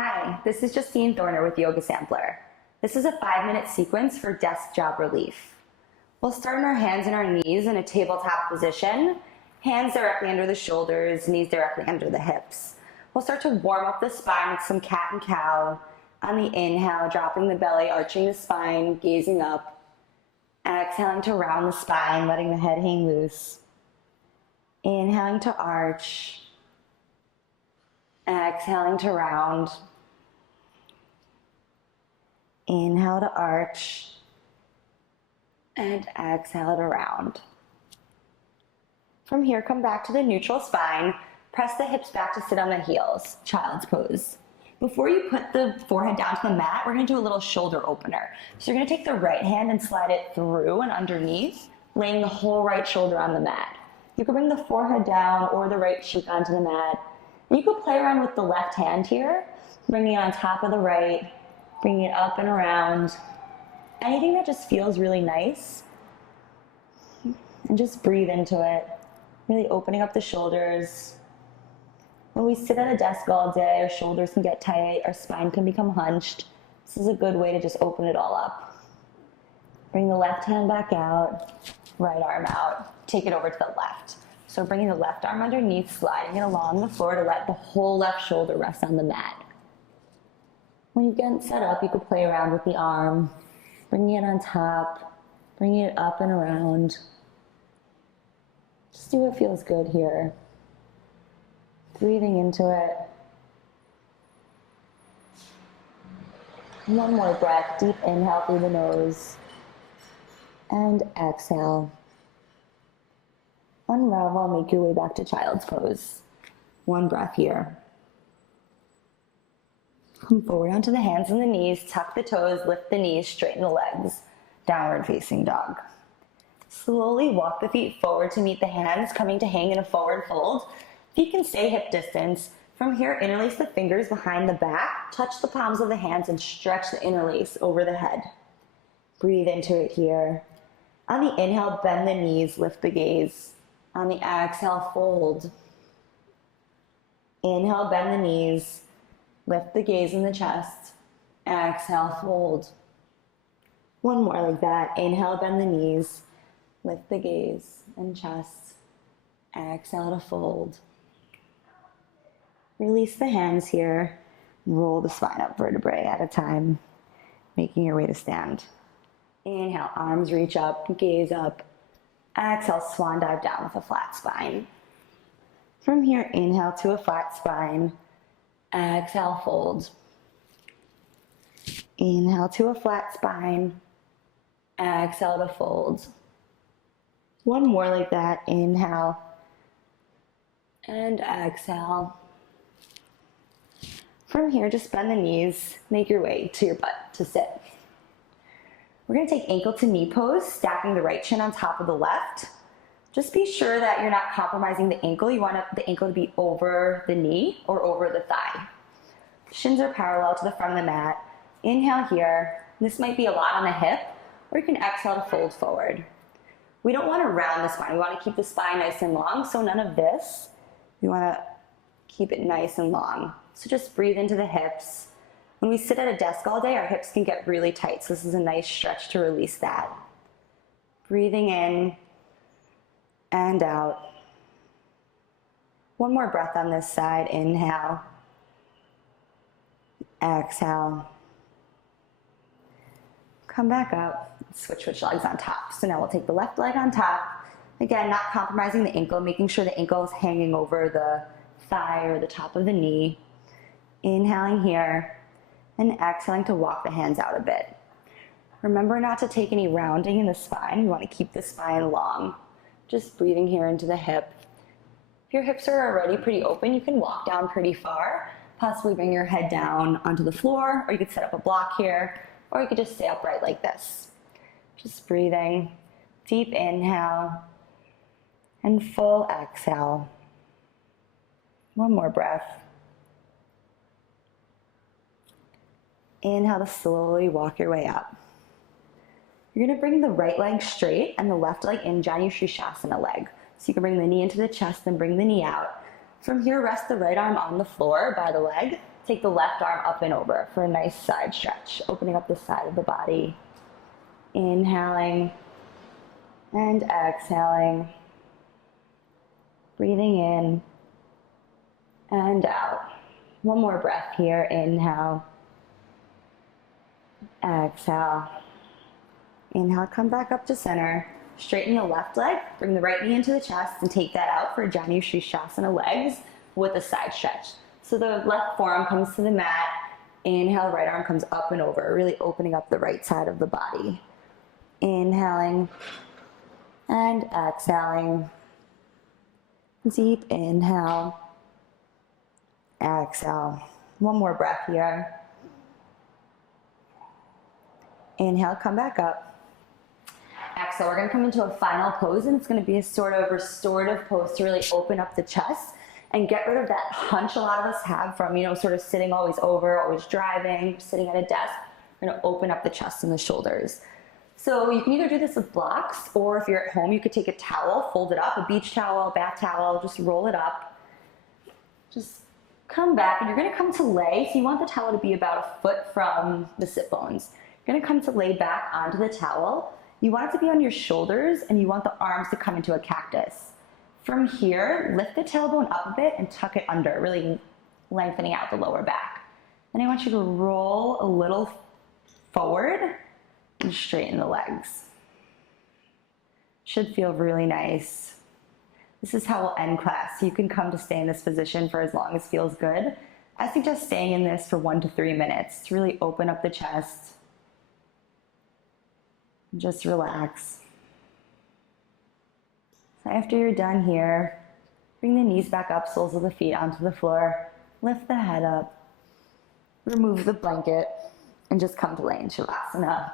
Hi, this is Justine Thorner with Yoga Sampler. This is a 5-minute sequence for desk job relief. We'll start on our hands and our knees in a tabletop position, hands directly under the shoulders, knees directly under the hips. We'll start to warm up the spine with some cat and cow. On the inhale, dropping the belly, arching the spine, gazing up. Exhaling to round the spine, letting the head hang loose. Inhaling to arch. Exhaling to round. Inhale to arch. And exhale to round. From here, come back to the neutral spine. Press the hips back to sit on the heels, child's pose. Before you put the forehead down to the mat, we're gonna do a little shoulder opener. So you're gonna take the right hand and slide it through and underneath, laying the whole right shoulder on the mat. You can bring the forehead down or the right cheek onto the mat. And you can play around with the left hand here, bringing it on top of the right, bringing it up and around. Anything that just feels really nice. And just breathe into it, really opening up the shoulders. When we sit at a desk all day, our shoulders can get tight, our spine can become hunched. This is a good way to just open it all up. Bring the left hand back out, right arm out, take it over to the left. So bringing the left arm underneath, sliding it along the floor to let the whole left shoulder rest on the mat. When you get set up, you can play around with the arm, bringing it on top, bringing it up and around. Just do what feels good here. Breathing into it. One more breath, deep inhale through the nose. And exhale. Unravel, make your way back to child's pose. One breath here. Come forward onto the hands and the knees, tuck the toes, lift the knees, straighten the legs. Downward facing dog. Slowly walk the feet forward to meet the hands, coming to hang in a forward fold. Feet can stay hip distance. From here, interlace the fingers behind the back, touch the palms of the hands and stretch the interlace over the head. Breathe into it here. On the inhale, bend the knees, lift the gaze. On the exhale, fold. Inhale, bend the knees, lift the gaze in the chest. Exhale, fold. One more like that. Inhale, bend the knees, lift the gaze and chest. Exhale to fold. Release the hands here. Roll the spine up vertebrae at a time, making your way to stand. Inhale, arms reach up, gaze up. Exhale, swan dive down with a flat spine. From here, inhale to a flat spine. Exhale, fold. Inhale to a flat spine. Exhale to fold. One more like that. Inhale. And exhale. From here, just bend the knees, make your way to your butt to sit. We're gonna take ankle to knee pose, stacking the right shin on top of the left. Just be sure that you're not compromising the ankle. You want the ankle to be over the knee or over the thigh. Shins are parallel to the front of the mat. Inhale here. This might be a lot on the hip, or you can exhale to fold forward. We don't wanna round the spine. We wanna keep the spine nice and long, so none of this. We wanna keep it nice and long. So just breathe into the hips. When we sit at a desk all day, our hips can get really tight, so this is a nice stretch to release that. Breathing in and out. One more breath on this side. Inhale. Exhale. Come back up. Switch legs on top. So now we'll take the left leg on top. Again, not compromising the ankle, making sure the ankle is hanging over the thigh or the top of the knee. Inhaling here and exhaling to walk the hands out a bit. Remember not to take any rounding in the spine. You want to keep the spine long. Just breathing here into the hip. If your hips are already pretty open, you can walk down pretty far. Possibly bring your head down onto the floor, or you could set up a block here, or you could just stay upright like this. Just breathing. Deep inhale and full exhale. One more breath. Inhale to slowly walk your way up. You're gonna bring the right leg straight and the left leg in, Janu Shirshasana leg. So you can bring the knee into the chest and bring the knee out. From here, rest the right arm on the floor by the leg. take the left arm up and over for a nice side stretch, opening up the side of the body. Inhaling and exhaling. Breathing in and out. One more breath here. Inhale. Exhale. Inhale, come back up to center. Straighten your left leg, bring the right knee into the chest, and take that out for Janu Shirshasana legs with a side stretch. So the left forearm comes to the mat. Inhale, right arm comes up and over, really opening up the right side of the body. Inhaling and exhaling. Deep inhale. Exhale. One more breath here. Inhale, come back up. Exhale, we're gonna come into a final pose, and it's gonna be a sort of restorative pose to really open up the chest and get rid of that hunch a lot of us have from, sort of sitting always over, always driving, sitting at a desk. We're gonna open up the chest and the shoulders. So you can either do this with blocks, or if you're at home, you could take a towel, fold it up, a beach towel, a bath towel, just roll it up. Just come back, and you're gonna come to lay. So you want the towel to be about a foot from the sit bones. You're gonna come to lay back onto the towel. You want it to be on your shoulders, and you want the arms to come into a cactus. From here, lift the tailbone up a bit and tuck it under, really lengthening out the lower back. Then I want you to roll a little forward and straighten the legs. Should feel really nice. This is how we'll end class. You can come to stay in this position for as long as feels good. I suggest staying in this for 1 to 3 minutes to really open up the chest. Just relax. So after you're done here, bring the knees back up, soles of the feet onto the floor. Lift the head up. Remove the blanket and just come to lay in Shavasana.